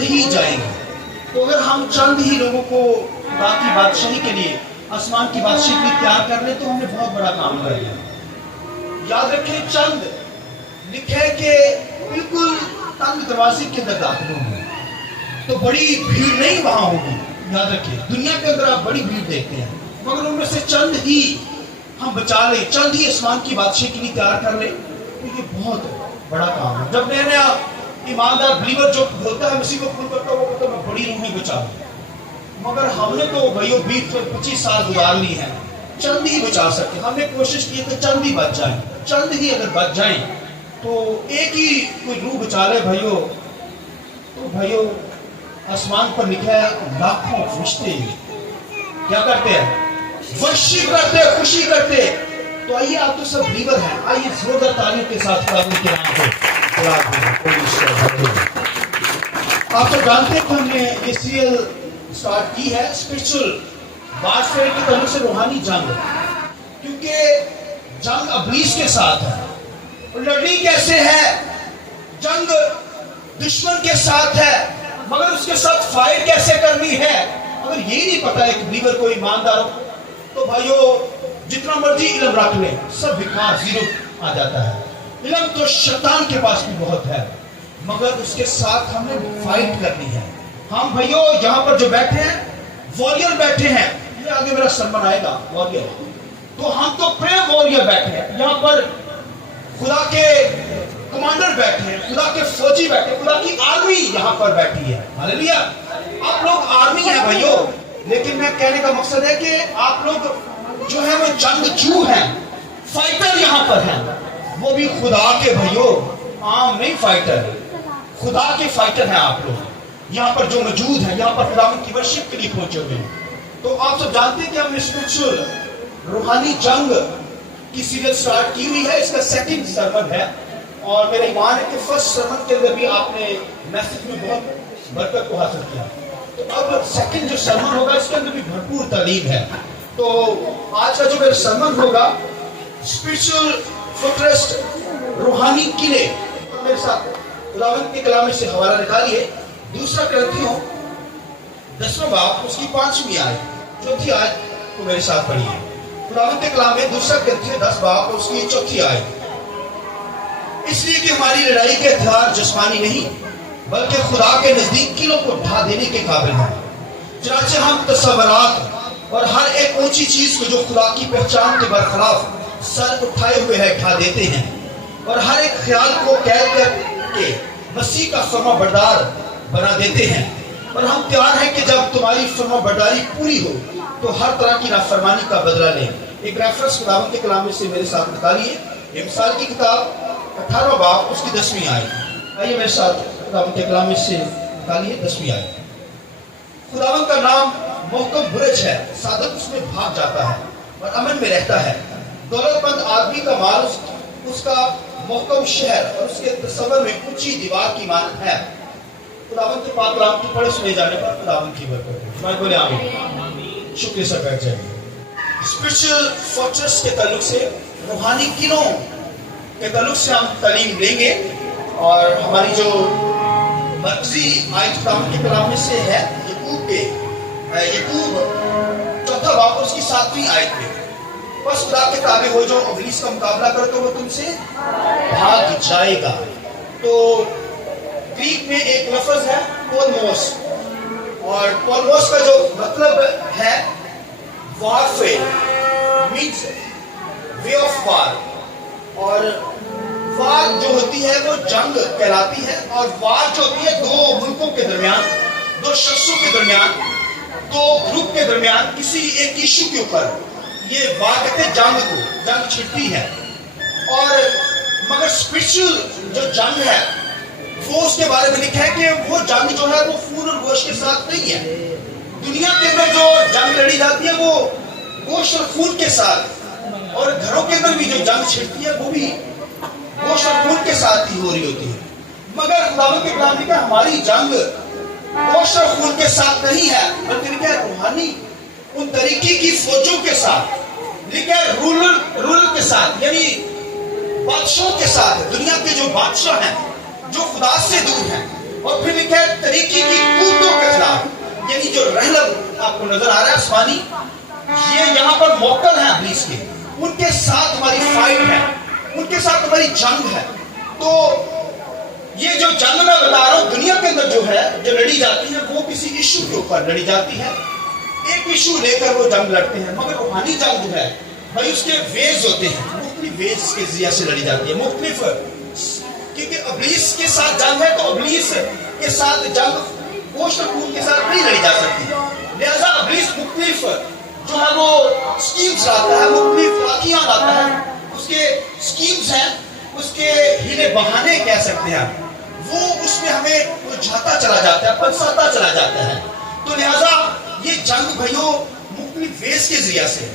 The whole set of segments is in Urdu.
چند ہی جائیں گے. تو اگر ہم چند ہی لوگوں کو خدا کی بادشاہی کے لیے، آسمان کی بادشاہی کے لیے تیار کر لیں تو ہم نے بہت بڑا کام کر لیا. یاد رکھیں چند لکھے کہ بالکل تنگ دروازے کے اندر داخل ہوں گے تو بڑی بھیڑ نہیں وہاں ہوگی. یاد رکھیں دنیا کے اندر آپ بڑی بھیڑ دیکھتے ہیں مگر ان میں سے چند ہی ہم بچا لیں، چند ہی آسمان کی بادشاہی کے لیے تیار کر لیں تو یہ بہت بڑا کام ہے. جب نیا نیا ایماندار بلیور جو ہوتا ہے مسیح کو قبول کرتا ہے وہ کہتا ہے میں بڑی روح میں بچا لوں. مگر ہم نے تو بھائیو 20-25 سال گزار لی ہیں، چند ہی بچا سکتے. ہم نے کوشش کی کہ چند ہی بچ جائیں، چند ہی اگر بچ جائیں تو ایک ہی کوئی روح بچا لے بھائیو، تو بھائیو آسمان پر لکھا ہے لاکھوں فرشتے کیا کرتے ہیں؟ ورشپ کرتے، خوشی کرتے. تو آئیے آپ تو سب بلیور ہیں، آئیے زوردار تعریف کے ساتھ خدا کے نام کو خدا کو. آپ تو جانتے ہیں کہ ہم نے یہ سیریل سٹارٹ کی ہے اسپرچل وارفیئر کی طرف سے، روحانی جنگ. کیونکہ جنگ ابلیس کے ساتھ ہے. اور لڑنی کیسے ہے؟ جنگ دشمن کے ساتھ ہے مگر اس کے ساتھ فائٹ کیسے کرنی ہے. اگر یہی نہیں پتا ہے کہ بلیور کو ایماندار ہو تو بھائیو جتنا مرضی علم رکھ لیں سب بیکار، زیرو آ جاتا ہے. علم تو شیطان کے پاس بھی بہت ہے مگر اس کے ساتھ ہم نے فائٹ کرنی ہے. ہم بھائیو یہاں پر جو بیٹھے ہیں واریر بیٹھے ہیں، یہ آگے میرا سرمن آئے گا واریر. تو ہم تو پرے واریر بیٹھے ہیں یہاں پر، خدا کے کمانڈر بیٹھے ہیں، خدا کے فوجی بیٹھے ہیں، خدا کی آرمی یہاں پر بیٹھی ہے. ہاللیلویا. آپ لوگ آرمی ہیں بھائیو، لیکن میں کہنے کا مقصد ہے کہ آپ لوگ جو ہے وہ جنگجو ہیں، فائٹر یہاں پر ہیں. وہ بھی خدا کے بھائیو، عام نہیں فائٹر، خدا کے فائٹر ہیں آپ لوگ یہاں پر جو موجود ہیں، یہاں پر خداوند کی ورشپ کے لیے پہنچے ہوئے ہیں. تو آپ سب جانتے ہیں کہ ہم نے اسپرچل روحانی جنگ کی سیریل سٹارٹ کی ہوئی ہے. اس کا سیکنڈ سرمن ہے اور میرا ایمان ہے کہ فرسٹ سرمن کے اندر بھی آپ نے میسج میں بہت برکت کو حاصل کیا. تو اب سیکنڈ جو سرمن ہوگا اس کے اندر بھی بھرپور تعلیم ہے. تو آج کا جو میرا سرمن ہوگا اسپرچل فورٹریس، روحانی قلعے. میرے ساتھ خداوند کے کلام سے حوالہ نکالیے دوسرا کرنتھیوں 10واں باب اس کی 5ویں آیت، چوتھی آیت کو میرے ساتھ پڑھیے. خداوند کے کلام میں دوسرا کرنتھیوں 10 باب اس کی 4تھی آیت. اس لیے کہ ہماری لڑائی کے ہتھیار جسمانی نہیں بلکہ خدا کے نزدیک قلعوں کو ڈھا دینے کے قابل ہیں. چنانچہ ہم تصورات اور ہر ایک اونچی چیز کو جو خدا کی پہچان کے برخلاف سر اٹھائے ہوئے ہے ڈھا دیتے ہیں اور ہر ایک خیال کو قید کر کے مسیح کا فرما بردار بنا دیتے ہیں. اور ہم تیار ہیں کہ جب تمہاری فرما برداری پوری ہو تو ہر طرح کی نافرمانی کا بدلہ لیں. ایک ریفرنس خداوند کے کلام میں سے میرے ساتھ نکالیے. یہ مثال کی کتاب 18واں باب اس کی 10ویں آیت. آئیے میرے ساتھ خداوند کے کلام میں سے نکالیے 10ویں آیت. خداوند کا نام محکم برج ہے، صادق اس میں بھاگ جاتا ہے اور امن میں رہتا ہے. دولت مند آدمی کا مال اس کا محکم شہر اور اس کے تصور میں اونچی دیوار کی مانند ہے. خداوند کے پاک کلام کی پڑھے سنے جانے پر خداوند کی برکت. میں بولے آمین. شکریہ سر، بیٹھ جائیے. اسپرچل فورٹریس کے تعلق سے، روحانی قلعوں کے تعلق سے ہم تعلیم لیں گے اور ہماری جو مرکزی آیت خداوند کے کلام میں سے ہے یعقوب 4 باب اس کی 7ویں آیت میں. بس خدا کے تابع ہو جو ابلیس کا مقابلہ کرے تو وہ تم سے بھاگ جائے گا. تو گریک میں ایک لفظ ہے پولموس، اور پولموس کا جو مطلب ہے warfare means way of war. اور وار جو ہوتی ہے وہ جنگ کہلاتی ہے، اور وار جو ہوتی ہے دو ملکوں کے درمیان، دو شخصوں کے درمیان، دو گروپ کے درمیان کسی ایک ایشو کے اوپر. یہ وار کہتے ہیں جنگ کو، جنگ چھڑتی ہے. اور مگر اسپرچل جو جنگ ہے وہ اس کے بارے میں لکھا ہے کہ وہ جنگ جو ہے وہ خون اور گوشت کے ساتھ نہیں ہے. دنیا کے اندر جو جنگ لڑی جاتی ہے وہ گوشت اور خون کے ساتھ، اور گھروں کے اندر بھی جو جنگ چھڑتی ہے وہ بھی گوشت اور خون کے ساتھ ہی ہو رہی ہوتی ہے. مگر خداوند کے کلام میں ہماری جنگ گوشت اور خون کے ساتھ نہیں ہے بلکہ لکھا ہے روحانی ان طریقے کی فوجوں کے ساتھ، لکھا ہے رولر کے ساتھ، یعنی بادشاہوں کے ساتھ. دنیا کے جو بادشاہ ہیں جو خدا سے دور ہیں اور پھر لکھا ہے طریقے کی قوتوں کے خلاف. یعنی جو رہلم آپ کو نظر آ رہا ہے آسمانی، یہ یہاں پر موکل ہیں ابلیس کے، ان کے ساتھ ہماری فائٹ ہے، ان کے ساتھ ہماری جنگ ہے. تو یہ جو جنگ میں بتا رہا ہوں دنیا کے اندر جو ہے، جو لڑی جاتی ہے، وہ کسی ایشو کے اوپر لڑی جاتی ہے. ایک ایشو لے کر وہ جنگ لڑتے ہیں. مگر روحانی جنگ جو ہے بھائی اس کے ویز ہوتے ہیں، مختلف ویز کے ذریعے سے لڑی جاتی ہے، مختلف. کیونکہ ابلیس کے ساتھ جنگ ہے تو ابلیس کے ساتھ جنگ گوشت اور خون کے ساتھ نہیں لڑی جا سکتی. لہذا ابلیس مختلف جو ہے وہ سکیمز لاتا ہے، مختلف لاکیاں لاتا ہے. اس کے سکیمز ہیں، اس کے ہیلے بہانے کہہ سکتے ہیں، وہ اس میں ہمیں الجھاتا چلا جاتا ہے، پنساتا چلا جاتا ہے. تو لہذا یہ جنگ بھائیوں مختلف ویز کے ذریعے سے،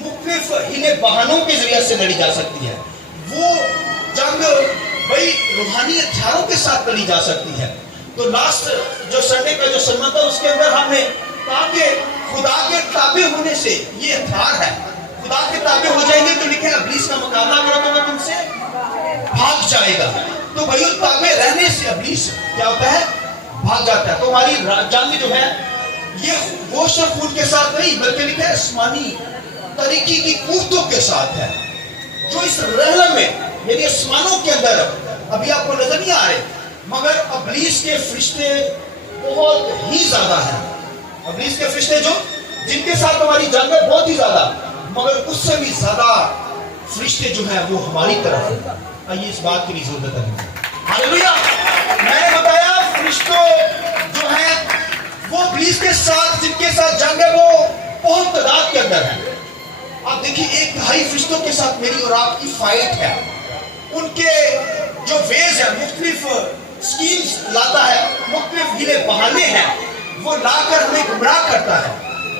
مختلف ہیلے بہانوں کے ذریعے سے لڑی جا سکتی ہے. وہ جنگ بھائی روحانی ہتھیاروں کے ساتھ لڑی جا سکتی ہے. تو لاسٹ جو سنڈے کا جو سرمن تھا اس کے اندر ہم نے کہا کہ خدا کے تابع ہونے سے یہ ہتھیار ہے. خدا کے تابع ہو جائیں گے تو لکھے ابلیس کا مقابلہ کرو تو وہ تم سے بھاگ جائے گا. تو بھائیو تابع رہنے سے ابلیس کیا ہوتا ہے؟ بھاگ جاتا ہے. تو ہماری جنگ جو ہے یہ گوشت اور خون کے ساتھ نہیں بلکہ لکھا ہے آسمانی طریقے کی قوتوں کے ساتھ ہے، جو اس رحلم میں یعنی آسمانوں کے اندر ابھی آپ کو نظر نہیں آ رہے. مگر ابلیس کے فرشتے بہت ہی زیادہ ہیں. ابلیس کے فرشتے جو جن کے ساتھ ہماری جنگ ہے بہت ہی زیادہ، مگر اس سے بھی زیادہ فرشتے جو ہیں وہ ہماری طرف ہیں. آئیے اس بات کی بھی ضرورت ہے. ہاللیلویا. میں نے بتایا فرشتوں جو ہیں وہ ابلیس کے ساتھ جن کے ساتھ جنگ ہے وہ بہت تعداد کے اندر ہے. آپ دیکھیے ایک دہائی فرشتوں کے ساتھ میری اور آپ کی فائٹ ہے. ان کے جو ویز ہیں مختلف سکیمز لاتا ہے، مختلف ہیلے بہانے ہیں، وہ لا کر ہمیں گمراہ کرتا ہے.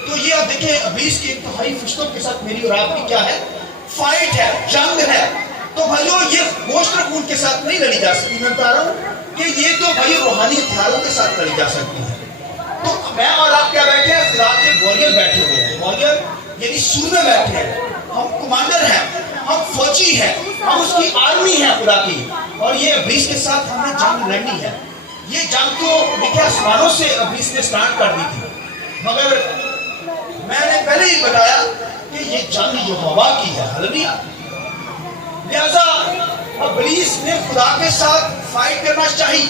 تو یہ آپ دیکھیں ابلیس کے ایک دہائی فرشتوں کے ساتھ میری اور آپ کی کیا ہے؟ فائٹ ہے، جنگ ہے. تو بھائیو یہ گوشت اور خون کے ساتھ نہیں لڑی جا سکتی. میں بتا رہا ہوں کہ یہ تو بھائی روحانی ہتھیاروں کے ساتھ لڑی جا سکتی ہے. تو میں اور آپ کیا بیٹھے ہیں؟ خدا کے واریر بیٹھے ہوئے ہیں. واریر یعنی سورمے بیٹھے ہیں. ہم کمانڈر ہیں، ہم فوجی ہیں، ہم اس کی آرمی ہیں خدا کی. اور یہ ابلیس کے ساتھ ہمیں جنگ لڑنی ہے. یہ جنگ تو دیکھیں آسمانوں سے ابلیس نے سٹارٹ کر دی تھی، مگر میں نے پہلے ہی بتایا کہ یہ جنگ جو ہوا کی ہے. ہاللیلویا. لہذا ابلیس نے خدا کے ساتھ فائٹ کرنا چاہی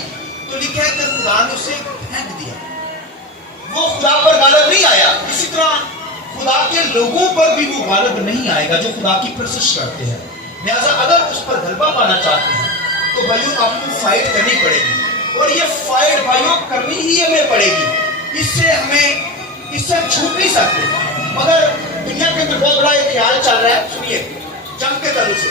تو لکھا ہے کہ خدا نے اسے پھینک دیا. وہ خدا پر غالب نہیں آیا. اسی طرح خدا کے لوگوں پر بھی وہ غالب نہیں آئے گا جو خدا کی پرستش کرتے ہیں. لہذا اگر اس پر غلبہ پانا چاہتے ہیں تو بھائیوں آپ کو فائٹ کرنی پڑے گی. اور یہ فائٹ بھائیوں کرنی ہی ہمیں پڑے گی. اس سے ہم چھوٹ نہیں سکتے. مگر دنیا کے اندر بہت بڑا ایک خیال چل رہا ہے. سنیے جنگ کے تعلق سے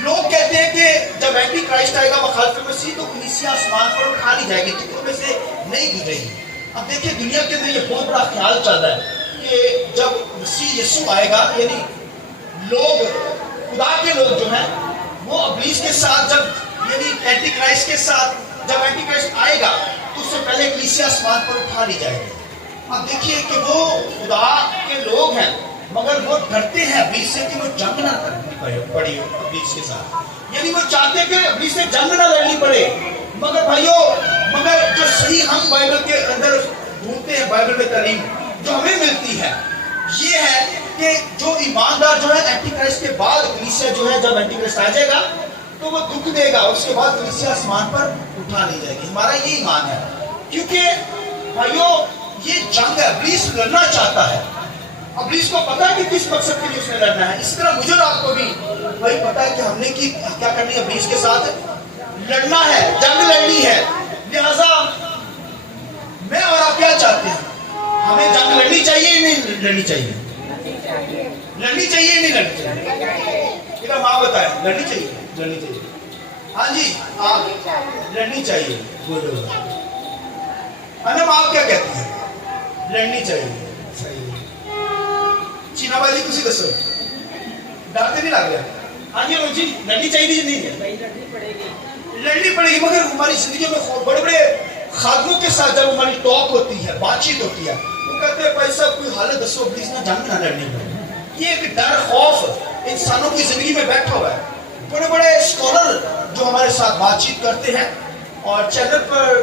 لوگ کہتے ہیں کہ جب اینٹی کرائسٹ آئے گا مخالف مسیح تو کلیسیا آسمان پر اٹھا لی جائے گی، ٹکڑوں میں سے نہیں گزرے گی. اب دیکھیں دنیا کے اندر یہ بہت بڑا خیال چل رہا ہے کہ جب مسیح یسوع آئے گا یعنی لوگ خدا کے لوگ جو ہیں وہ ابلیس کے ساتھ جب یعنی اینٹی کرائسٹ کے ساتھ جب اینٹی کرائسٹ آئے گا تو اس سے پہلے کلیسیا آسمان پر اٹھا لی جائے گی. اب دیکھیے کہ وہ خدا کے لوگ ہیں مگر وہ ڈرتے ہیں ابلیس سے کہ وہ جنگ نہ کرنی پڑی ابلیس کے ساتھ. یعنی وہ چاہتے ہیں کہ ابلیس سے جنگ نہ لڑنی پڑے. مگر بھائیو مگر جو صحیح ہم بائبل کے اندر ڈھونڈتے ہیں، بائبل میں تعلیم جو ہمیں ملتی ہے یہ ہے کہ جو ایماندار جو ہے اینٹی کرائسٹ کے بعد کلیسیا جو ہے جب اینٹی کرائسٹ آ جائے گا تو وہ دکھ دے گا، اس کے بعد کلیسیا آسمان پر اٹھا لی جائے گی. ہمارا یہ ایمان ہے. کیونکہ بھائیو یہ جنگ ہے، ابلیس لڑنا چاہتا ہے. ابلیس کو پتا ہے کہ کس مقصد کے لیے اس نے لڑنا ہے. اس طرح مجھے اور آپ کو بھی بھائی پتا ہے کہ ہم نے کیا کرنی ہے، ابلیس کے ساتھ لڑنا ہے، جنگ لڑنی ہے. لہذا میں اور آپ کیا چاہتے ہیں؟ ہمیں جنگ لڑنی چاہیے یا نہیں لڑنی چاہیے؟ لڑنی چاہیے یا نہیں لڑنی چاہیے؟ میرا ماں بتائے لڑنی چاہیے. لڑنی چاہیے. ہاں جی آپ لڑنی چاہیے. بولو انم آپ کیا کہتے ہیں؟ لڑنی چاہیے. صحیح. چینا بازی کسی دسو ڈرتے نہیں لگ رہا. ہاں جی جی لڑنی چاہیے نہیں لڑنی پڑے گی. مگر ہماری زندگی میں بڑے بڑے خادموں کے ساتھ جب ہماری ٹاک ہوتی ہے، بات چیت ہوتی ہے، وہ کہتے ہیں بھائی صاحب کوئی حالت دسو پلیز نہ جنگ نہ لڑنی پڑے. یہ ایک ڈر خوف انسانوں کی زندگی میں بیٹھا ہوا ہے. بڑے بڑے اسکالر جو ہمارے ساتھ بات چیت کرتے ہیں اور چینل پر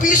20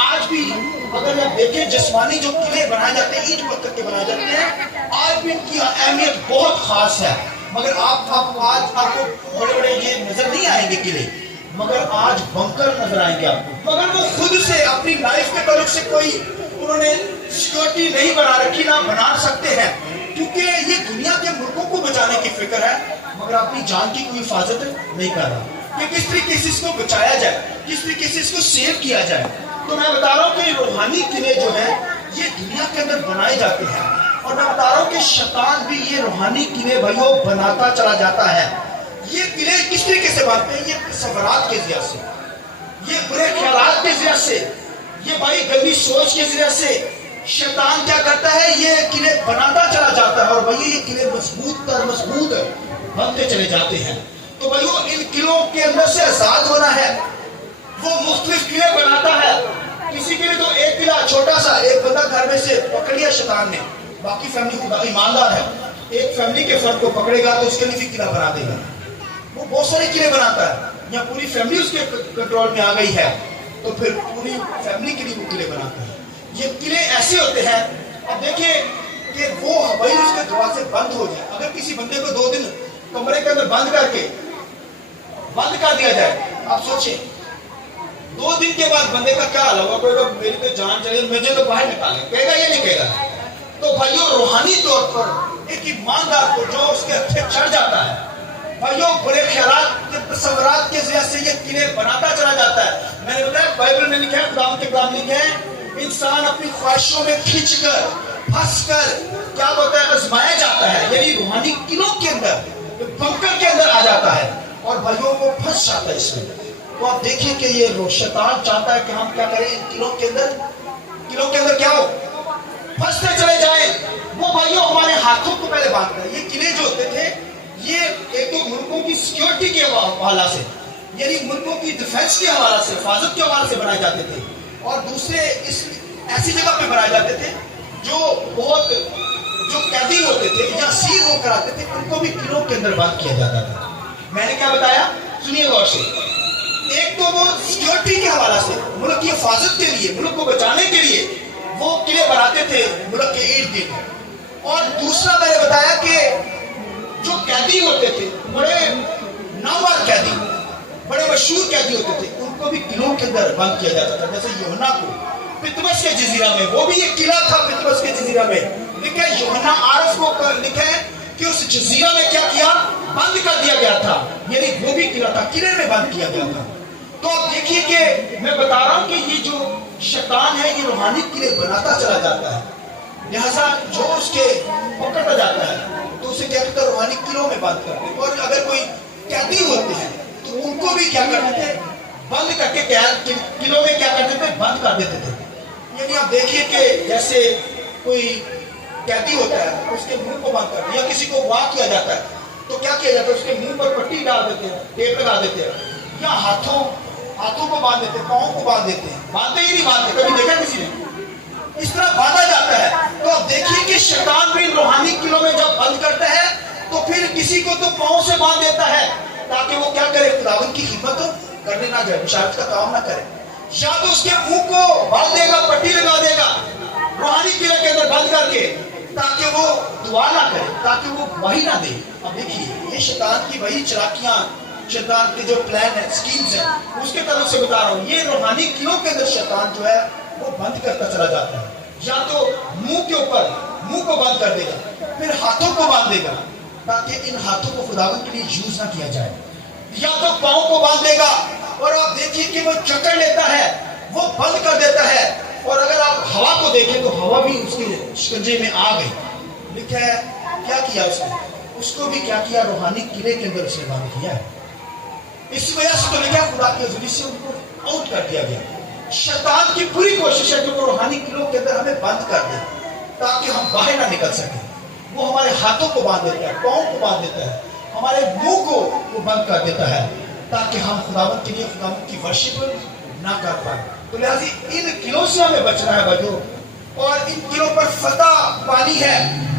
آج بھی اگر آپ دیکھیں جسمانی جو قلعے بنائے جاتے ہیں، اینٹ پتھر کے بنائے جاتے ہیں، آج بھی ان کی اہمیت بہت خاص ہے. مگر آج آپ کو بڑے بڑے یہ نظر نہیں آئیں گے قلعے، مگر آج بنکر نظر آئیں گے آپ کو. مگر وہ خود سے اپنی لائف کے تعلق سے کوئی انہوں نے سیکورٹی نہیں بنا رکھی، نہ بنا سکتے ہیں، کیونکہ یہ دنیا کے ملکوں کو بچانے کی فکر ہے، مگر اپنی جان کی کوئی حفاظت نہیں کر رہا کہ کس طریقے سے اس کو بچایا جائے، کس طریقے سے اس کو سیو کیا جائے. تو میں بتا رہا ہوں کہ روحانی قلعے جو ہیں یہ دنیا کے اندر بنائے جاتے ہیں، اور میں بتا رہا ہوں کہ شیطان بھی یہ روحانی قلعے بھائیوں بناتا چلا جاتا ہے. یہ قلعے کس طریقے سے بنتے ہیں؟ یہ تصورات کے ذریعے سے، یہ برے خیالات کے ذریعے سے، یہ بھائی گندی سوچ کے ذریعے سے شیطان کیا کرتا ہے؟ یہ قلعے بناتا چلا جاتا ہے، اور بھائی یہ قلعے مضبوط تر مضبوط بنتے چلے جاتے ہیں. تو بھائیو ان قلعوں کے اندر سے آزاد ہونا ہے. وہ مختلف قلعے بناتا ہے. کسی کے لیے تو ایک قلعہ چھوٹا سا، ایک بندہ گھر میں سے پکڑ لیا شیطان نے، باقی فیملی خدا ایماندار ہے، ایک فیملی کے فرد کو پکڑے گا تو اس کے لیے بھی قلعہ بنا دے گا. وہ بہت سارے قلعے بناتا ہے، یا پوری فیملی اس کے کنٹرول میں آ گئی ہے تو پھر پوری فیملی کے لیے وہ قلعے بناتا ہے. یہ قلعے ایسے ہوتے ہیں، اب دیکھیں کہ وہ بھائی اس کے دروازے بند ہو جائے. اگر کسی بندے کو 2 دن کمرے کے اندر بند کر دیا جائے، آپ سوچیں 2 دن کے بعد بندے کا کیا حال ہوگا؟ کوئی میری تو جان چلے، مجھے تو باہر نکالے، کہے گا یا نہیں کہے گا؟ تو بھائیوں روحانی طور پر ایک ایماندار کو جو اس کے ہتھے چڑھ جاتا ہے، بھائیوں برے خیالات کے تصورات کے ذریعے سے یہ قلعے بناتا چلا جاتا ہے. میں نے بتایا بائبل میں لکھا ہے، خدا کے کلام لکھا ہے، انسان اپنی خواہشوں میں کھنچ کر پھنس کر کیا ہوتا ہے؟ آزمایا جاتا ہے. یعنی روحانی قلعوں کے اندر، بنکر کے اندر آ جاتا ہے، اور بھائیوں وہ پھنس جاتا ہے اس میں. تو آپ دیکھیں کہ یہ شیطان چاہتا ہے کہ ہم کیا کریں؟ ان قلعوں کے اندر کیا ہو؟ پھنستے چلے جائیں. وہ بھائیوں ہمارے ہاتھوں کو پہلے باندھتا ہے. یہ قلعے جو ہوتے تھے یہ ایک تو ملکوں کی سیکیورٹی کے حوالہ سے، یعنی ملکوں کی ڈیفنس کے حوالہ سے، حفاظت کے حوالے سے بنائے جاتے تھے، اور دوسرے ایسی جگہ پہ بنائے جاتے تھے جو قیدی ہوتے تھے یا اسیر ہو کر آتے تھے، ان کو بھی قلعوں کے اندر بند کیا جاتا تھا. میں نے کیا بتایا؟ سنیے غور سے. ایک تو وہ سیکیورٹی کے حوالہ سے، ملک کی حفاظت کے لیے، ملک کو بچانے کے لیے وہ قلعے بناتے تھے ملک کے ارد گرد. اور دوسرا میں نے بتایا کہ جو قیدی ہوتے تھے، بڑے نامور قیدی، بڑے مشہور قیدی ہوتے تھے، ان کو بھی قلعوں کے اندر بند کیا جاتا تھا. جیسے یوحنا کو پتمس کے جزیرہ میں، وہ بھی ایک قلعہ تھا پتمس کے جزیرہ میں، لکھا ہے یوحنا عارف کو لکھا ہے کہ اس جزیرہ میں کیا کیا؟ بند کر دیا گیا تھا. یعنی وہ بھی قلعہ تھا، قلعے میں بند کیا گیا تھا. تو آپ دیکھیے کہ میں بتا رہا ہوں کہ یہ جو شیطان ہے یہ روحانی قلعے بناتا چلا جاتا ہے. لہذا جو اس کے پکڑتا جاتا ہے تو اسے کیا کرتا ہے؟ روحانی قلعوں میں بند کرتے. اور اگر کوئی قیدی ہوتے ہیں تو ان کو بھی کیا کرتے تھے؟ بند کر کے قلعوں میں کیا کرتے تھے؟ بند کر دیتے تھے. یعنی آپ دیکھیے کہ جیسے کوئی قیدی ہوتا ہے، اس کے منہ کو بند کر دیا، یا کسی کو اغوا کیا جاتا ہے تو کیا کیا جاتا ہے؟ اس کے منہ پر پٹی ڈال دیتے ہیں، ٹیپ لگا دیتے ہیں، یا ہاتھوں کو باندھ دیتے ہیں، پاؤں کو باندھ دیتے ہیں. باندھتے ہی نہیں باندھتے، کبھی دیکھا کسی نے؟ اس طرح باندھا جاتا ہے. تو اب دیکھیے کہ شیطان بھی روحانی قلعوں میں جب بند کرتا ہے تو پھر کسی کو تو پاؤں سے باندھ دیتا ہے تاکہ وہ کیا کرے؟ خداوند کی خدمت کرنے نہ جائے، بشارت کا کام نہ کرے. یا تو اس کے منہ کو باندھ دے گا، پٹی لگا دے گا روحانی قلعے کے اندر بند کر کے، تاکہ وہ دعا نہ کرے، تاکہ وہ وحی نہ دے. اب دیکھیے یہ شیطان کی وہی چلاکیاں، شیطان کے جو پلان ہیں، سکیمز ہیں، اس کے طرف سے بتا رہا ہوں. یہ روحانی قلعوں کے اندر شیطان جو ہے وہ بند کرتا چلا جاتا ہے. یا تو منہ کو بند کر دے گا، پھر ہاتھوں کو باندھ دے گا تاکہ ان ہاتھوں کو خداوند کے لیے یوز نہ کیا جائے. یا تو پاؤں کو باندھ دے گا، اور آپ دیکھیے کہ وہ جکڑ لیتا ہے، وہ بند کر دیتا ہے. اور اگر آپ ہوا کو دیکھیں تو ہوا بھی اس کے شکنجے میں آ گئی. لکھا ہے کیا کیا اس کو بھی کیا کیا؟ روحانی قلعے کے اندر اسے بند کیا ہے. اس وجہ سے تو لکھا خدا کے ذریعے سے ان کو آؤٹ کر دیا گیا. شیطان کی پوری کوشش ہے کہ وہ روحانی قلعوں کے اندر ہمیں بند کر دے تاکہ ہم باہر نہ نکل سکیں. وہ ہمارے ہاتھوں کو باندھ دیتا ہے، پاؤں کو باندھ دیتا ہے، ہمارے منہ کو وہ بند کر دیتا ہے تاکہ ہم خداوند کے لیے خداوند کی ورشپ نہ کر پائیں. تو لہذا ان قلعوں سے ہمیں بچنا ہے بھائیوں، اور ان قلعوں پر فتح پانی ہے.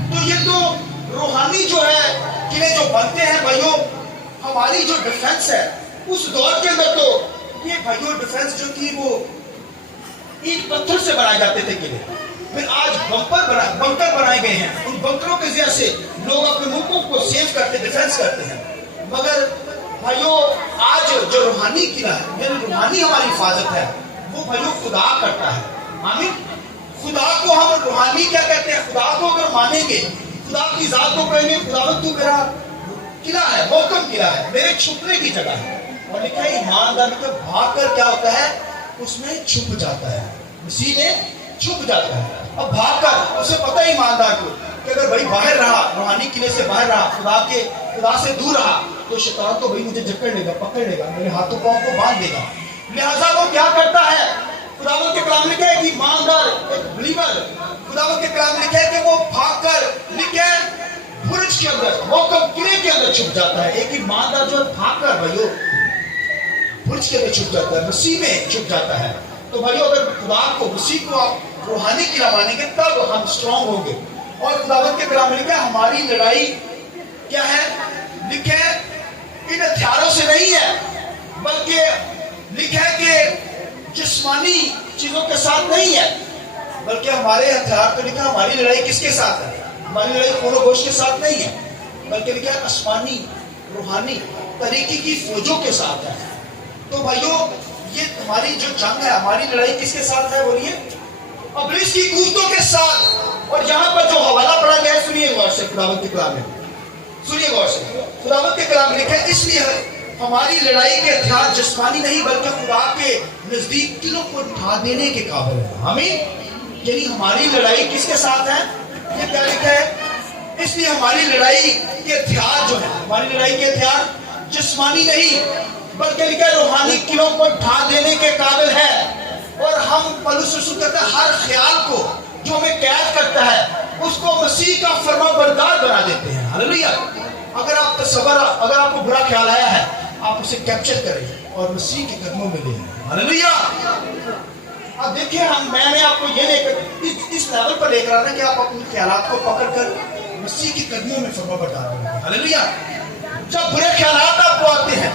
تو یہ تو روحانی جو ہے قلعے جو بنتے ہیں بھائیوں، ہماری جو ڈیفنس ہے اس دور کے اندر تو یہ بھائیوں ڈیفنس جو تھی وہ اینٹ پتھر سے بنائے جاتے تھے قلعے، پھر آج بنکر بنائے گئے ہیں، ان بنکروں کے ذریعے سے لوگ اپنے ملکوں کو سیو کرتے، ڈیفینس کرتے ہیں۔ مگر بھائیو آج جو روحانی قلعہ ہے، یعنی روحانی ہماری حفاظت ہے، وہ بھائیو خدا کرتا ہے۔ آمین۔ خدا کو ہم روحانی کیا کہتے ہیں؟ خدا کو اگر مانیں گے، خدا کی ذات کو کہیں گے خداوند تو میرا قلعہ ہے، محکم قلعہ ہے، میرے چھپنے کی جگہ ہے۔ اور لکھا ہے ایماندار کا بھاگ کر کیا ہوتا ہے؟ اس میں چھپ جاتا ہے، مسیح میں چھپ جاتا ہے۔ اب بھاگ کر اسے پتہ ہے ایماندار کو کہ اگر بھائی باہر رہا، روحانی قلعے سے باہر رہا، خدا سے دور رہا، تو شیطان تو بھائی مجھے جکڑ لے گا، پکڑ لے گا، میرے ہاتھوں پاؤں کو باندھ دے گا۔ لہذا وہ کیا کرتا ہے؟ خداوند کے کلام لکھا ہے کہ ایماندار ایک بلیور، خداوند کے کلام لکھا ہے کہ وہ بھاگ کر لکھا ہے برج کے اندر، محکم قلعے کے اندر چھپ جاتا ہے۔ ایک ایماندار جو بھاگ کر بھائیو برج کے اندر چھپ جاتا ہے، مسیح میں چھپ جاتا ہے۔ تو بھائیو اگر خدا کو، مسیح کو آپ روحانی قلعہ مانیں گے تب ہم اسٹرانگ ہوں گے۔ اور خداوند کے کلام لکھا ہے ہماری لڑائی کیا ہے؟ لکھا ہے ان ہتھیاروں سے نہیں ہے، بلکہ لکھا ہے کہ جسمانی چیزوں کے ساتھ نہیں ہے، بلکہ ہمارے ہتھیار، تو لکھا ہے ہماری لڑائی کس کے ساتھ ہے؟ ہماری لڑائی خون و گوشت کے ساتھ نہیں ہے، بلکہ لکھا ہے آسمانی روحانی طریقے کی فوجوں کے ساتھ ہے۔ تو بھائیو یہ ہماری جو جنگ ہے، ہماری لڑائی کس کے ساتھ ہے؟ بولیے ابلیس کی قوتوں کے ساتھ۔ اور یہاں پر جو حوالہ پڑھا گیا ہے سنیے غور سے، خداوند کے کلام میں سنیے غور سے، خداوند کے کلام لکھا ہے اس لیے ہماری لڑائی کے ہتھیار جسمانی نہیں بلکہ خدا کے نزدیک دلوں کو ڈھا دینے کے قابل ہے۔ آمین۔ یعنی ہماری لڑائی کس کے ساتھ ہے؟ یہ کیا لکھا ہے؟ اس لیے ہماری لڑائی کے ہتھیار جو ہے، ہماری لڑائی کے ہتھیار جسمانی نہیں بلکہ لکھا ہے روحانی قلعوں کو ڈھا دینے کے قابل ہے۔ اور ہم پولس رسول کہتا ہے ہر خیال کو جو ہمیں قید کرتا ہے اس کو مسیح کا فرما بردار بنا دیتے ہیں۔ ہاللیلویا۔ اگر آپ کو برا خیال آیا ہے، آپ اسے کیپچر کریں اور مسیح کے قدموں میں لے لیں۔ ہاللیلویا۔ اب دیکھیں میں نے آپ کو یہ لے کر اس لیول پر لے کر آنا کہ آپ اپنے خیالات کو پکڑ کر مسیح کے قدموں میں فرما بردار بنیں۔ ہاللیلویا۔ جب برے خیالات آپ کو آتے ہیں،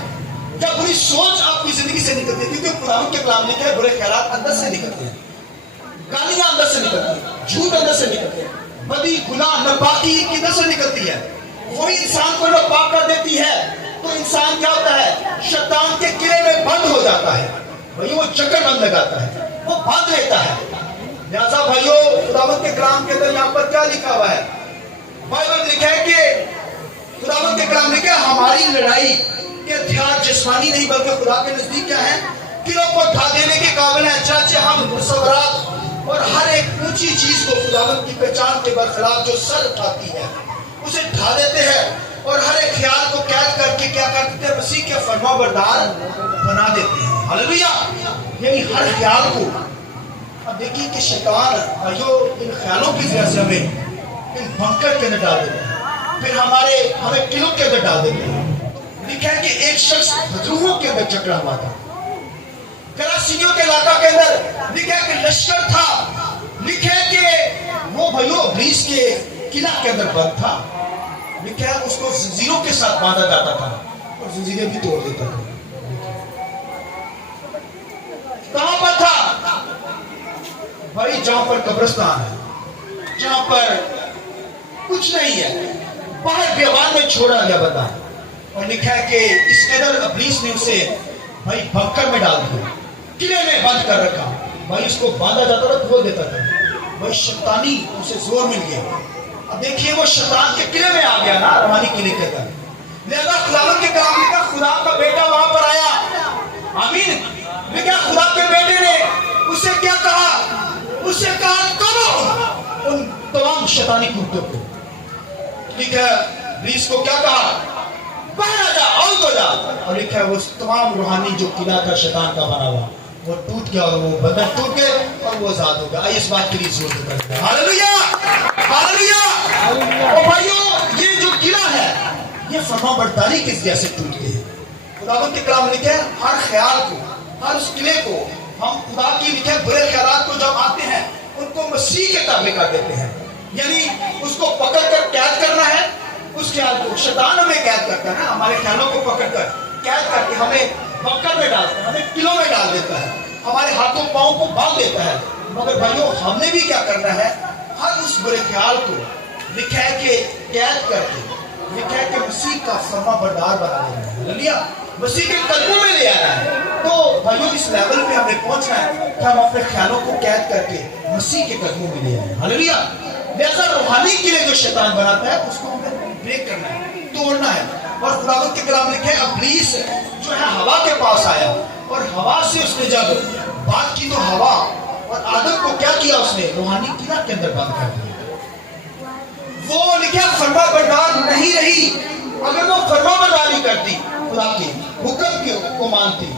جب بری سوچ آپ کی زندگی سے نکلتی ہے، کیونکہ خداوند کے کلام لکھا ہے برے خیالات اندر سے نکلتے ہیں، گالیاں اندر سے نکلتی ہیں، جھوٹ اندر سے نکلتے ہیں، بدی گناہ ناپاکی اندر سے نکلتی ہے، وہی انسان کو ناپاک کر دیتی ہے۔ تو انسان کیا ہوتا ہے؟ شیطان کے قلعے میں بند ہو جاتا ہے، بھائی وہ چکر بند لگاتا ہے، وہ باندھ لیتا ہے۔ لہذا بھائیو خداوند کے کلام کے اندر یہاں پر کیا لکھا ہوا ہے؟ بائبل لکھا ہے کہ خداوند کے کلام لکھا ہے ہماری لڑائی کے ہتھیار جسمانی نہیں بلکہ خدا کے نزدیک کیا ہے؟ قلعوں کو ڈھا دینے کے قابل ہیں۔ چاچے ہم تصورات اور ہر ایک اونچی چیز کو خداوند کی پہچان کے برخلاف جو سر اٹھاتی ہے اسے ڈھا دیتے ہیں، اور ہر ایک خیال کو قید کر کے کیا کرتے ہیں؟ مسیح کے فرما بردار بنا دیتے ہیں۔ ہاللیلویا۔ یعنی ہر خیال کو، اب دیکھیے کہ شیطان بھائیو ان خیالوں کی ذریعے سے ہمیں ان بنکر کے اندر ڈال دیتے ہیں، پھر ہمیں قلعوں کے اندر ڈال دیتے ہیں۔ لکھا ہے کہ ایک شخص بدروہوں کے اندر جکڑا ہوا تھا، کراسینیوں کے علاقہ کے اندر لکھا ہے کہ لشکر تھا، لکھا ہے کہ وہ بھائیو ابلیس کے قلعہ کے اندر بند تھا، لکھا ہے اس کو زنجیروں کے ساتھ باندھا جاتا تھا اور زنجیریں بھی توڑ دیتا تھا۔ کہاں پر تھا؟ بھائی جہاں پر قبرستان ہے، جہاں پر کچھ نہیں ہے، باہر بیابان میں چھوڑا گیا بندہ، اور لکھا ہے کہ اس قدر ابلیس نے اسے بھائی بنکر میں ڈال دیا، قلعے میں بند کر رکھا۔ بھائی اس کو باندھا جاتا تھا، کھول دیتا تھا، بھائی شیطانی اسے زور مل گیا۔ اب دیکھیے وہ شیطان کے قلعے میں آ گیا نا، روحانی قلعے کے اندر۔ لہذا خداوند کے کلام لکھا خدا کا بیٹا وہاں پر آیا۔ آمین۔ لیکن خدا کے بیٹے نے اسے کیا کہا؟ اسے کہا کرو ان تمام شیطانی قوتوں کو، ٹھیک ہے، ابلیس کو کیا کہا؟ باہر آ جا، آؤٹ ہو جا۔ اور لکھا ہے وہ تمام روحانی جو قلعہ تھا شیطان کا بنا ہوا وہ ٹوٹ گیا، اور وہ بندر ٹوٹ گئے اور وہ آزاد ہو گیا۔ آئیے اس بات کے لیے زور دے کرتے ہیں ہاللیلویا، ہاللیلویا۔ اور بھائیو یہ جو قلعہ ہے یہ فرما برداری کے ذریعے سے ٹوٹ گئی ہے۔ خداوند کے کلام لکھا ہے ہر خیال کو، ہر اس قلعے کو ہم خدا کی لکھے برے خیالات کو جب آتے ہیں ان کو مسیح کے تابع کر دیتے ہیں، یعنی اس کو پکڑ کر قید کرنا ہے۔ اس خیال کو شیطان ہمیں قید کرتا ہے نا، ہمارے خیالوں کو پکڑ کر قید کر کے ہمیں بنکر میں ڈالتا ہے، ہمیں قلعوں میں ڈال دیتا ہے۔ ہمارے ہاتھوں پاؤں کو باندھ دیتا ہے. مگر بھائیوں ہم نے بھی کیا کرنا ہے؟ ہر اس برے خیال کو لکھا ہے کہ قید کر کے لکھا ہے کہ مسیح کا فرما بردار بنا دینا ہے. مسیح کے قدموں میں لے آنا ہے. تو بھائیوں اس لیول پہ ہمیں پہنچنا ہے کہ ہم اپنے خیالوں کو قید کر کے مسیح کے قدموں میں لے آئیں. ہاللویا. لہذا روحانی کے لیے جو شیطان بناتا ہے اس کو ہمیں بریک کرنا ہے, توڑنا ہے. اور خداوند کے کلام لکھے ابلیس جو ہے ہوا کے پاس آیا اور ہوا سے اس نے جب بات کی تو ہوا اور آدم کو کیا کیا؟ اس نے روحانی قلعہ کے اندر بند کر دیا. وہ لکھا فرما بردار نہیں رہی. اگر وہ فرما برداری کرتی, خدا کے حکم کو مانتی,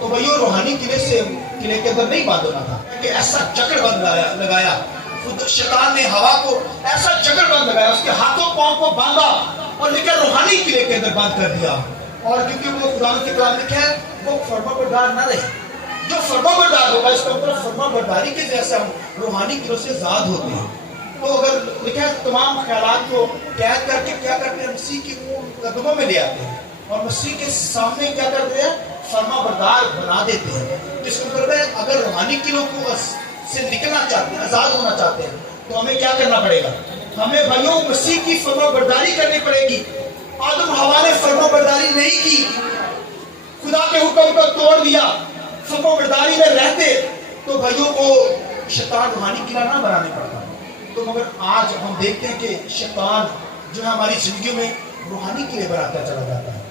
تو بھائیو روحانی قلعے کے اندر نہیں باندھ ہونا تھا. کہ ایسا جکڑ بند لگایا شیطان نے ہوا کو, ایسا جکڑ بند لگایا, اس کے ہاتھوں پاؤں کو باندھا اور لکھا روحانی قلعے کے اندر بند کر دیا. اور کیونکہ وہ خدا کے کلام لکھا ہے وہ فرما بردار نہ رہے. جو فرما بردار ہوگا اس کا مطلب فرما برداری کے جیسے ہم روحانی قلعوں سے آزاد ہوتے ہیں. تو اگر لکھا ہے تمام خیالات کو قید کر کے کیا کرتے ہیں؟ مسیح کے قدموں میں لے آتے ہیں اور مسیح کے سامنے کیا کرتے ہیں؟ فرما بردار بنا دیتے ہیں. جس کا مطلب ہے اگر روحانی قلعوں کو سے نکلنا چاہتے ہیں, آزاد ہونا چاہتے ہیں, تو ہمیں کیا کرنا پڑے گا؟ ہمیں بھائیوں مسیح کی فرما برداری کرنی پڑے گی. آدم حوا نے فرما برداری نہیں کی, خدا کے حکم کو توڑ دیا. فرما برداری میں رہتے تو بھائیوں کو شیطان روحانی قلعہ نہ بنانے پڑتا. تو مگر آج ہم دیکھتے ہیں کہ شیطان جو ہے ہماری زندگیوں میں روحانی قلعے بناتا چلا جاتا ہے.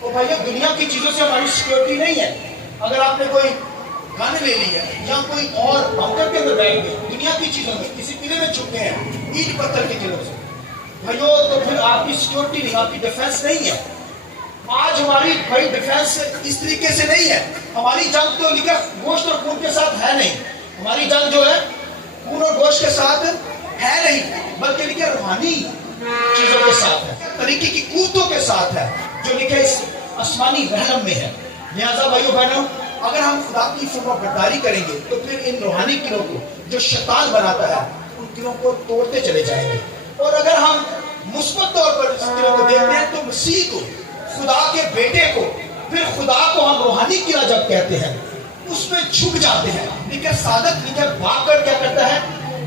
اور بھائیوں دنیا کی چیزوں سے ہماری سیکورٹی نہیں ہے. اگر آپ نے کوئی گن لے لی ہے یا کوئی اور بنکر کے اندر بیٹھ گئے دنیا کی چیزوں میں, کسی قلعے میں چھپے ہیں اینٹ پتھر کے قلعوں سے, بھائیو تو پھر آپ کی سیکورٹی نہیں, آپ کی ڈیفینس نہیں ہے. آج ہماری بھائی ڈیفینس اس طریقے سے نہیں ہے. ہماری جنگ تو لکھا گوشت اور خون کے ساتھ ہے نہیں. ہماری جنگ جو ہے خون اور گوشت کے ساتھ ہے نہیں, بلکہ لکھا روحانی چیزوں کے ساتھ ہے, طریقے کی قوتوں کے ساتھ ہے جو لکھا اس آسمانی رحم میں ہے. لہذا بھائیو بہنوں اگر ہم خدا کی فرما برداری کریں گے تو پھر ان روحانی قلعوں کو جو شیطان بناتا ہے ان قلعوں کو توڑتے چلے جائیں گے. اور اگر ہم مثبت طور پر اس قلعوں کو دیکھتے ہیں تو مسیح کو, خدا کے بیٹے کو, پھر خدا کو ہم روحانی قلعہ جب کہتے ہیں اس میں چھپ جاتے ہیں. لیکن صادق لیکن بھاگ کر کیا کرتا ہے؟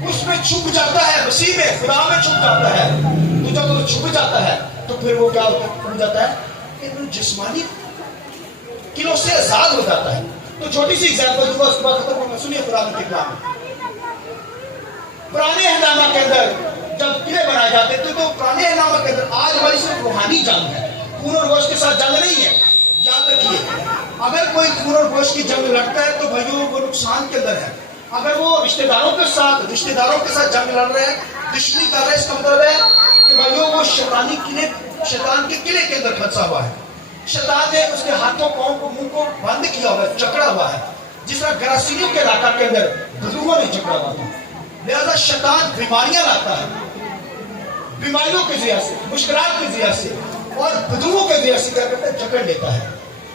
اس میں چھپ جاتا ہے, مسیح میں, خدا میں چھپ جاتا ہے. تو جب وہ چھپ جاتا ہے تو پھر وہ کیا ہو جاتا ہے کہ وہ جسمانی قلعوں سے آزاد ہو جاتا ہے. تو چھوٹی سی ایگزامپل دوں گا, اس کے بعد ختم ہوگا. سنیے قرآن کے کلام میں پرانے اہنامہ کے اندر جب قلعے بنائے جاتے تھے تو پرانے اہنامہ کے اندر آج ہماری صرف روحانی جنگ ہے, خون اور گوشت کے ساتھ جنگ نہیں ہے. یاد رکھیے اگر کوئی خون اور گوشت کی جنگ لڑتا ہے تو بھائیوں وہ نقصان کے اندر ہے. اگر وہ رشتہ داروں کے ساتھ جنگ لڑ رہے ہیں, دشمنی کر رہے ہیں, اس کا مطلب ہے کہ بھائیوں وہ شیطان کے قلعے کے اندر پھنسا ہوا ہے. شیطان نے اس کے ہاتھوں پاؤں کو, منہ کو بند کیا ہوا ہے, جکڑا ہوا ہے, جس طرح گراسینیوں کے علاقہ کے اندر بدوہوں نے جکڑا ہوا تھا. لہذا شیطان بیماریاں لاتا ہے, بیماریوں کے ذریعے سے, مشکلات کے ذریعے سے اور بدوہوں کے ذریعے سے کیا کرتا ہے؟ جکڑ لیتا ہے.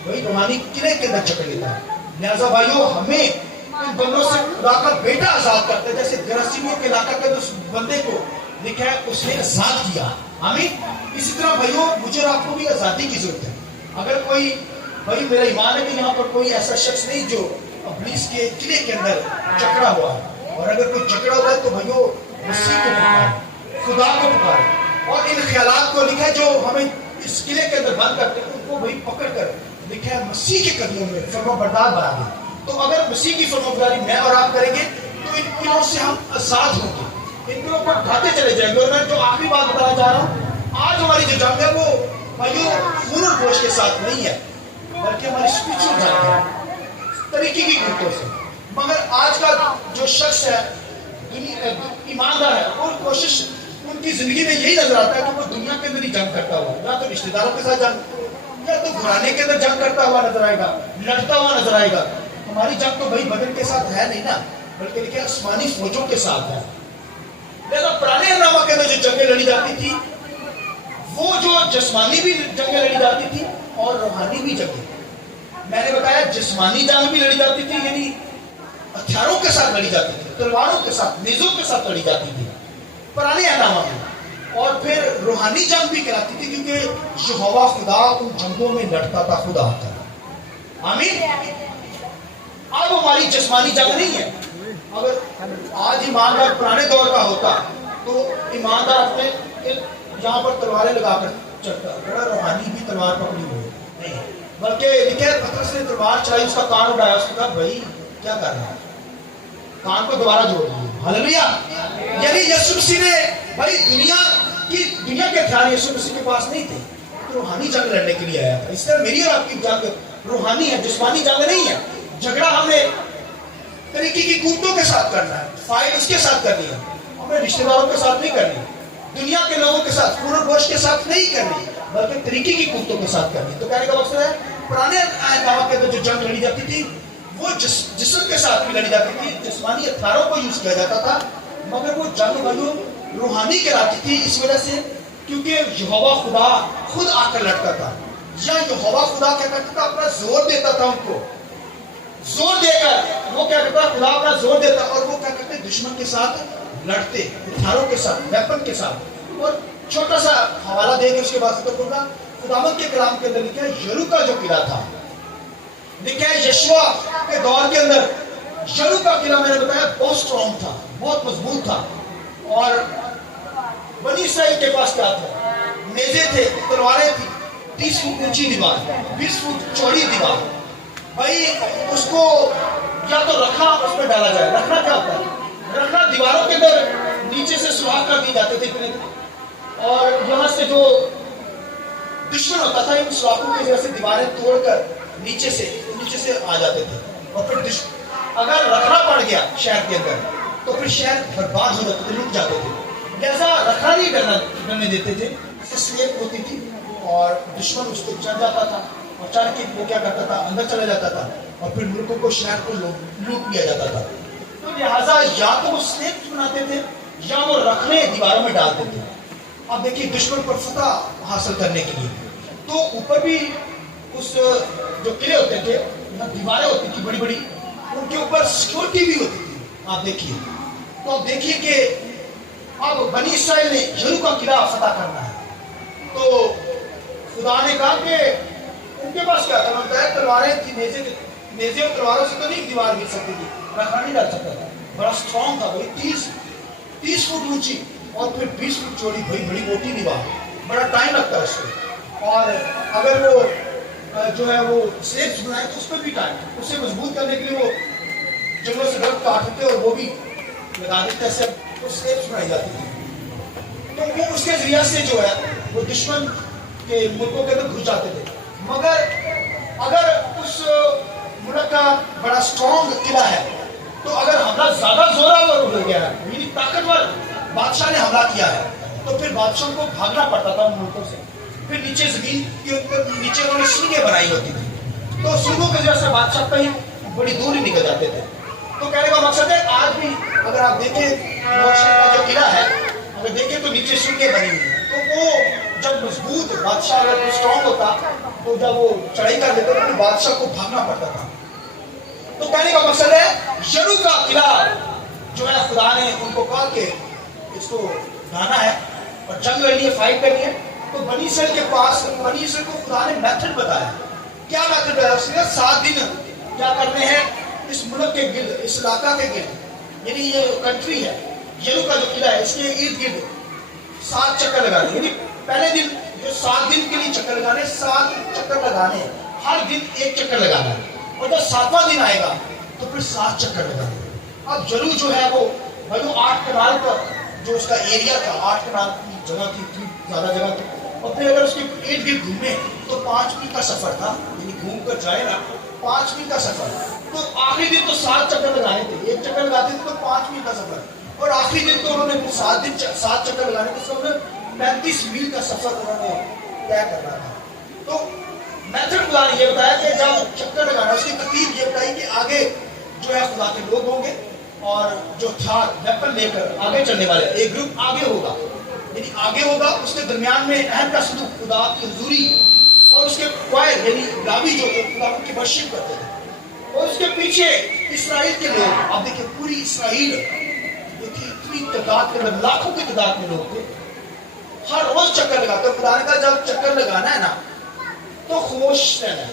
وہی روحانی قلعے کے اندر جکڑ لیتا ہے. لہذا بھائیوں ہمیں ان بندوں سے خدا کا بیٹا آزاد کرتا ہے. جیسے گراسینیوں کے علاقہ کے اس بندے کو لکھا ہے اس نے آزاد کیا. آمین. اسی طرح بھائیوں مجھے اور آپ کو بھی آزادی کی ضرورت ہے. اگر کوئی بھائی, میرا ایمان ہے کہ یہاں پر کوئی ایسا شخص نہیں جو ابلیس کے قلعے کے اندر جکڑا ہوا ہے. اور اگر کوئی جکڑا ہوا ہے تو بھائیوں مسیح کو پکارے, خدا کو پکارے, اور ان خیالات کو لکھا ہے جو ہمیں اس قلعے کے اندر بند کرتے ہیں ان کو بھائی پکڑ کر لکھا ہے مسیح کے قدموں میں فرما بردار بنا دے. تو اگر مسیح کی فرما برداری میں اور آپ کریں گے تو ان قلعوں سے ہم آزاد ہوں گے, ان قلعوں پر کھاتے چلے جائیں گے. اور میں جو آخری بات بتانا چاہ رہا ہوں, آج ہماری جو جنگ ہے وہ بھائیوں خون اور گوشت کے ساتھ نہیں ہے, بلکہ ہماری اسپرچل جنگ ہے طریقے کی قوتوں سے. مگر آج کا جو شخص ہے ایماندار ہے, اور کوشش ان کی زندگی میں یہی نظر آتا ہے کہ وہ دنیا کے اندر ہی جنگ کرتا ہوا, یا تو رشتہ داروں کے ساتھ جنگ, یا تو گھرانے کے اندر جنگ کرتا ہوا نظر آئے گا, لڑتا ہوا نظر آئے گا. ہماری جنگ تو بھائی بدن کے ساتھ ہے نہیں نا, بلکہ دیکھیں آسمانی فوجوں کے ساتھ ہے. لیکن پرانے اہنامہ کے اندر جو جنگیں لڑی جاتی تھی وہ جو جسمانی بھی جنگیں لڑی جاتی تھی اور روحانی بھی جنگیں. میں نے بتایا جسمانی جنگ بھی لڑی جاتی تھی, یعنی ہتھیاروں کے ساتھ لڑی جاتی تھی, تلواروں کے ساتھ, نیزوں کے ساتھ لڑی جاتی تھی پرانے اہنامہ میں. اور پھر روحانی جنگ بھی کراتی تھی کیونکہ یہوہ خدا ان جنگوں میں لڑتا تھا, خدا تھا. آمین. اب ہماری جسمانی جنگ نہیں ہے. اگر آج ایماندار پرانے دور کا ہوتا تو ایماندار اپنے یہاں پر تلواریں لگا کر چلتا, بڑا روحانی بھی تلوار پکڑی ہوئی نہیں, بلکہ لکھے پترس نے تلوار چلائی, اس کا کان اڑایا, اس نے کہا بھائی کیا کر رہا ہے, کان کو دوبارہ جوڑ دیا. ہاللویا. یعنی یسوع مسیح نے بھائی دنیا کے ہتھیار یسوع مسیح کے پاس نہیں تھے, روحانی جنگ لڑنے کے لیے آیا تھا. اس طرح میری اور آپ کی جنگ روحانی ہے, جسمانی جنگ نہیں ہے. جھگڑا ہمیں طریقے کی قوتوں کے ساتھ کرنا ہے, فائٹ اس کے ساتھ کرنی ہے, ہمیں رشتہ داروں کے ساتھ نہیں کرنی, دنیا کے لوگوں کے ساتھ پورن گوش کے ساتھ نہیں کرنی, بلکہ طریقے کی قوتوں کے ساتھ کرنی. تو کہنے کا مقصد ہے پرانے دعویٰ کے اندر جو جنگ لڑی جاتی تھی وہ جسم کے ساتھ بھی لڑی جاتی تھی, جسمانی ہتھیاروں کو یوز کیا جاتا تھا, مگر وہ جنگ روحانی کراتی تھی. اس وجہ سے کیونکہ یہوہ خدا خود آ کر لڑتا تھا, یا یہوہ خدا کیا کرتا تھا, اپنا زور دیتا تھا, ان کو زور دے کر وہ کیا کرتا, خدا اپنا زور دیتا اور وہ کیا کرتے دشمن کے ساتھ لڑتے, ہتھیاروں کے ساتھ, ویپن کے ساتھ. اور چھوٹا سا حوالہ دے کے اس کے بعد ختم کروں گا. خداوند کے کلام کے اندر لکھا ہے یریکو کا جو قلعہ تھا, لکھا ہے یشوع کے دور کے اندر یریکو کا قلعہ میں نے بتایا بہت اسٹرانگ تھا, بہت مضبوط تھا. اور بنی اسرائیل کے پاس کیا تھا, نیزے تھے, تلواریں تھی, 30 فٹ اونچی دیوار, 20 فٹ چوڑی دیوار. بھائی اس کو یا تو رکھا اس پہ ڈالا جائے, رکھنا کیا ہوتا ہے, رکھنا دیواروں کے اندر نیچے سے سوراخ کر دیے جاتے تھے اتنے, اور یہاں سے جو دشمن ہوتا تھا ان سوراخوں کی وجہ سے دیواریں توڑ کر نیچے سے آ جاتے تھے. اور پھر اگر رکھنا پڑ گیا شہر کے اندر تو پھر شہر برباد ہو جاتے تھے, لٹ جاتے تھے. لہذا رکھنا نہیں ڈرنے دیتے تھے, سلیپ ہوتی تھی اور دشمن اس کو چڑھ جاتا تھا, اور چڑھ کے وہ کیا کرتا تھا, اندر چلا جاتا تھا, اور پھر ملکوں کو شہر کو لوٹ لیا جاتا تھا. تو لہٰذا یا تو وہ سلیپ بناتے تھے یا وہ رکھنے دیواروں میں ڈالتے تھے. اب دیکھیے دشمن پر فتح حاصل کرنے کے لیے تو اوپر بھی اس جو قلعے ہوتے تھے, دیواریں ہوتی تھی بڑی بڑی, ان کے اوپر سیکورٹی بھی ہوتی تھی. آپ دیکھیے, تو آپ دیکھیے کہ اب بنی اسرائیل نے یریکو کا قلعہ فتح کرنا ہے, تو خدا نے کہا کہ ان کے پاس کیا تھا, تلواریں تھی, نیزے اور تلواروں سے تو نہیں دیوار گر سکتی تھی, رکھنا نہیں ڈال سکتا تھا, بڑا اسٹرانگ تھا بھائی, 30 فٹ اونچی اور پھر 20 فٹ چوڑی, بھائی بڑی موٹی دیوار, بڑا ٹائم لگتا ہے اس کو. اور اگر وہ جو ہے وہ سلیبس بنائے تو اس پہ بھی ٹائم, اسے مضبوط کرنے کے لیے وہ جنگلوں سے درخت کاٹتے اور وہ بھی لگا دیتے, ایسے وہ سلیبس بنائی جاتی تھی. تو وہ اس کے ذریعے سے جو ہے وہ دشمن کے ملکوں کے اندر گھس جاتے تھے. مگر اگر اس ملک کا بڑا اسٹرانگ قلعہ ہے تو اگر حملہ زیادہ زوراور ہو گیا ہے, یعنی طاقتور بادشاہ نے حملہ کیا ہے, تو پھر بادشاہ کو بھاگنا پڑتا تھا ان ملکوں سے. پھر نیچے زمین کے اوپر نیچے انہوں نے سنگیں بنائی ہوتی تھی, تو سنگوں کی وجہ سے بادشاہ کہیں بڑی دور ہی نکل جاتے تھے. تو کہنے کا مقصد ہے آج بھی اگر آپ دیکھیں نوشہر کا جو قلعہ ہے, اگر دیکھیں تو نیچے سنگیں بنی ہوئی ہیں, تو وہ جب مضبوط بادشاہ اگر اسٹرانگ ہوتا تو جب وہ چڑھائی کر لیتے تو بادشاہ کو بھاگنا پڑتا تھا. تو کہنے کا مقصد ہے یریکو کا قلعہ جو ہے خدا نے ان کو کہا کہ اس کو ڈھانا ہے اور جنگ لڑنی ہے, فائٹ کرنی ہے. تو بنی اسرائیل کے پاس, بنی اسرائیل کو خدا نے میتھڈ بتایا. کیا میتھڈ بتایا اس نے, 7 دن کیا کرنے ہیں اس ملک کے گرد, اس علاقہ کے گرد, یعنی یہ کنٹری ہے یریکو کا جو قلعہ ہے اس کے ارد گرد 7 چکر لگانے. یعنی پہلے دن جو 7 دن کے لیے چکر لگانے, 7 چکر لگانے, ہر دن 1 چکر لگانا ہے, اور جب 7واں دن آئے گا تو پھر 7 چکر لگانے. اب یریکو جو ہے وہ 8 کنال کا جو اس کا ایریا تھا, 8 کنال کی جگہ تھی, اتنی زیادہ جگہ تھی, اور پھر اگر اس کے ارد گرد گھومے تو 5 میل کا سفر تھا, یعنی گھوم کر جائے نا 5 میل کا سفر. تو آخری دن تو 7 چکر لگانے تھے, 1 چکر لگاتے تھے تو 5 میل کا سفر, اور آخری دن تو انہوں نے 7 چکر لگانے تھے, انہوں نے 35 میل کا سفر انہوں نے طے کرنا تھا. تو میتھڈ خدا نے یہ بتایا کہ جب چکر لگانا, اس کی ترتیب یہ بتائی کہ آگے جو ہے خدا کے لوگ ہوں گے, اور جو ہتھیار ویپن لے کر آگے چلنے والے ایک گروپ آگے ہوگا, یعنی آگے ہوگا, اس کے درمیان میں اہم کا صندوق خدا کی حضوری, اور اس کے کوائر یعنی گاوی جو خدا کی ورشپ کرتے ہیں, اور اس کے پیچھے اسرائیل کے لوگ. آپ دیکھیں پوری اسرائیل اتنی تعداد کے اندر, لاکھوں کی تعداد میں لوگ تھے, ہر روز چکر لگاتے. خدا نے کہا جب چکر لگانا ہے نا تو خاموش رہنا ہے,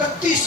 31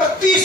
31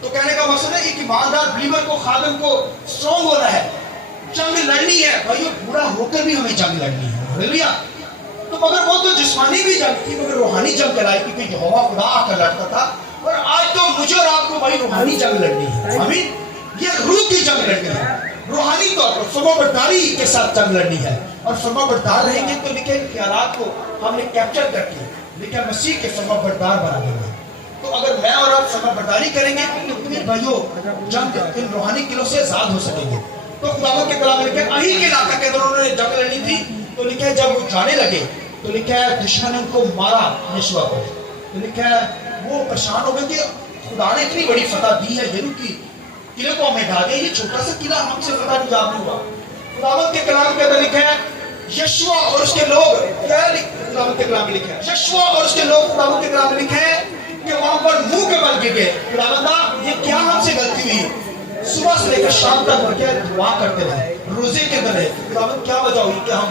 تو کہنے کا مقصد ہے ایک ایماندار بلیور کو، خادم کو اسٹرانگ ہونا ہے، جنگ لڑنی ہے بھائیو، بوڑھا ہو کر بھی ہمیں جنگ لڑنی ہے، ہالیلویا۔ تو مگر وہ تو جسمانی بھی جنگ تھی، مگر روحانی جنگ کرائی، کیونکہ یہوہ خدا آ کر لڑتا تھا، اور آج تو مجھے اور آپ کو بھائی روحانی جنگ لڑنی ہے، آمین۔ یہ روح کی جنگ لڑنی ہے، روحانی طور پر فرما برداری کے ساتھ جنگ لڑنی ہے، اور فرما بردار رہیں گے تو لکھے خیالات کو ہم نے کیپچر کر کے لکھے مسیح کے فرما بردار بنا دیں گے۔ تو اگر میں اور آپ فرما برداری کریں گے تو پھر بھائیو جنگ ان روحانی قلعوں سے آزاد ہو سکیں گے۔ تو خداوند کے کلام میں لکھا ہے اہی کے علاقہ کے اندر انہوں نے جنگ لڑنی تھی، تو لکھا ہے جب وہ جانے لگے تو لکھا ہے دشمن نے ان کو مارا یشوع کو، تو لکھا ہے وہ پریشان ہو گئے کہ خدا نے اتنی بڑی فتح دی ہے، یعنی کہ قلعے کو ہمیں ڈھا دیا، یہ چھوٹا سا قلعہ ہم سے فتح نہیں نہیں ہوا۔ خداوند کے کلام کے اندر لکھا ہے یشوع اور اس کے لوگ، کیا خداوند کے کلام میں لکھا ہے یشوع اور اس کے لوگ، خداوند کے کلام میں لکھا ہے کہ وہاں پر منہ کے بل گر گئے، خداوندا یہ کیا ہم سے غلطی ہوئی، صبح سے لے کر شام تک کیا دعا کرتے رہے، روزے کے اندر رہے، خداوند کیا وجہ ہوئی کہ ہم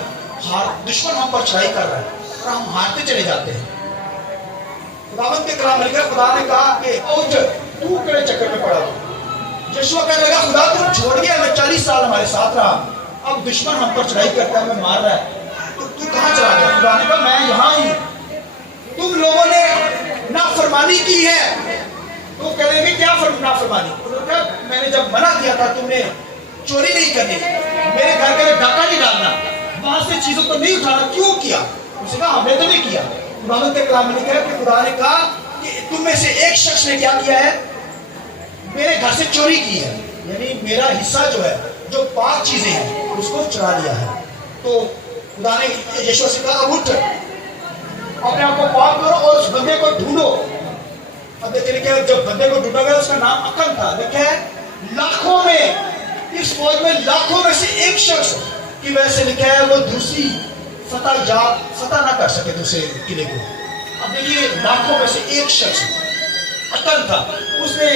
دشمن ہم پر چڑھائی کر رہا ہے اور ہم ہارتے چلے جاتے ہیں۔ خداوند کے کلام میں لکھا ہے خدا نے کہا کہ اٹھ تو کڑے چکر میں پڑا ہو۔ یشوع کہنے لگا خدا تم چھوڑ گیا، میں 40 سال ہمارے ساتھ رہا، اب دشمن ہم پر چڑھائی کرتا ہے، ہمیں مار رہا ہے، تو کہاں چلا گیا؟ خدا نے کہا میں یہاں ہی، تم لوگوں نے نافرمانی کی ہے۔ تو کہنے لگے کیا نافرمانی؟ میں نے جب منع کیا تھا تم نے چوری نہیں کرنی، میرے گھر کے ڈاکہ نہیں ڈالنا، وہاں سے چیزوں کو نہیں اٹھانا، کیوں کیا؟ اس نے کہا ہم نے تو نہیں کیا۔ خداوند کے کلام میں لکھا ہے کہ خدا نے کہا کہ تم میں سے ایک شخص نے کیا کیا ہے؟ میرے گھر سے چوری کی ہے، یعنی میرا حصہ جو ہے، جو پاک چیزیں ہیں اس کو چرا لیا ہے۔ تو خدا نے یشوع سے کہا اب اٹھ، اپنے آپ کو پاک کرو اور اس بندے کو ڈھونڈو۔ اب دیکھیں لکھا ہے جب بندے کو ڈھونڈا گیا اس کا نام اکن تھا، لکھا ہے لاکھوں میں، اس فوج میں لاکھوں میں سے ایک شخص کی وجہ سے لکھا ہے وہ دوسری فتح نہ کر سکے دوسرے قلعے کو۔ اب دیکھیے لاکھوں میں سے ایک شخص اکن تھا، اس نے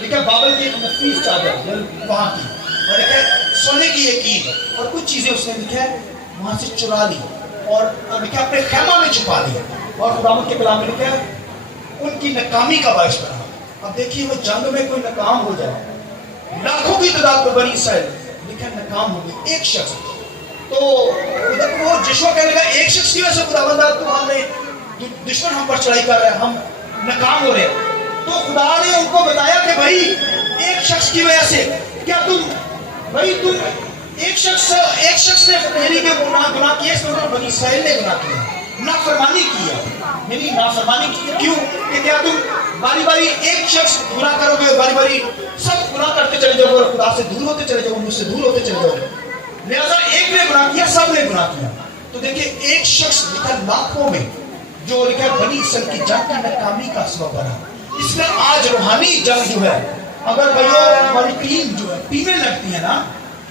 لکھا بابل کی ایک نفیس چادر وہاں کی، اور لکھا سونے کی ایک اینٹ اور کچھ چیزیں اس نے لکھا ہے وہاں سے چرا لی، اور لکھا اپنے خیمہ میں چھپا لیا، اور خداوند کے کلام میں لکھا ہے ان کی ناکامی کا باعث بنا۔ اب دیکھیے وہ جنگ میں کوئی ناکام ہو جائے، لاکھوں کی تعداد میں بنی اسرائیل لکھا ناکام ہو گئی، ایک شخص، تو وہ یشوع کہنے لگا ایک شخص کی وجہ سے خداوند تو ہمیں دشمن ہم پر چڑھائی کر رہے ہیں، ہم ناکام ہو رہے ہیں۔ تو خدا نے ان کو بتایا کہ بھائی ایک شخص کی وجہ سے کیا تم ایک شخص نے یعنی کہ گناہ کیا، اس میں بنی اسرائیل نے گناہ کیا، نافرمانی کی ہے، یعنی نافرمانی کی کیوں کہ کیا تم باری باری ایک شخص گناہ کرو گے، باری باری سب گناہ کرتے چلے جاؤ گے، خدا سے دور ہوتے چلے جاؤ گے، مجھ سے دور ہوتے چلے جاؤ گے، لہذا ایک نے گناہ کیا سب نے گناہ کیا۔ تو دیکھیں ایک شخص لکھا لاکھوں میں، جو لکھا بنی اسرائیل کی جنگ کی ناکامی کا سبب بنا۔ اس میں آج روحانی جنگ جو ہے، اگر بھائیو ہماری ٹیم جو ہے، ٹیمیں لگتی ہیں نا،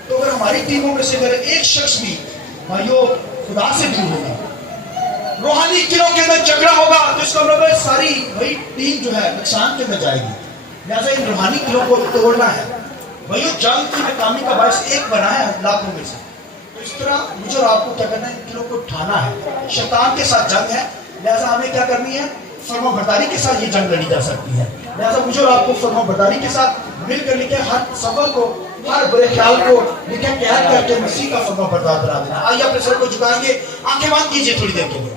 تو اگر ہماری ٹیموں میں سے اگر ایک شخص بھی بھائیو خدا سے دور ہوگا، روحانی قلعوں کے اندر جھگڑا ہوگا، تو اس کا مطلب ہے ساری بھائی ٹیم جو ہے نقصان کے اندر جائے گی۔ لہٰذا ان روحانی قلعوں کو توڑنا ہے بھائیو، جنگ کی ناکامی کا باعث ایک بنا ہے لاکھوں میں سے، تو اس طرح مجھے اور آپ کو کیا کرنا ہے، ان قلعوں کو اٹھانا ہے۔ شیطان کے ساتھ جنگ ہے، لہٰذا ہمیں کیا کرنی ہے، فرما برداری کے ساتھ یہ جنگ لڑی جا سکتی ہے۔ لہٰذا مجھے اور آپ کو فرما برداری کے ساتھ مل کر لکھے ہر سفر کو، ہر برے خیال کو لکھے قید کر کے مسیح کا فرما بردار بنا دینا۔ آئیے اپنے سر کو جھکائیں گے، آنکھیں بند کیجیے تھوڑی دیر کے لیے۔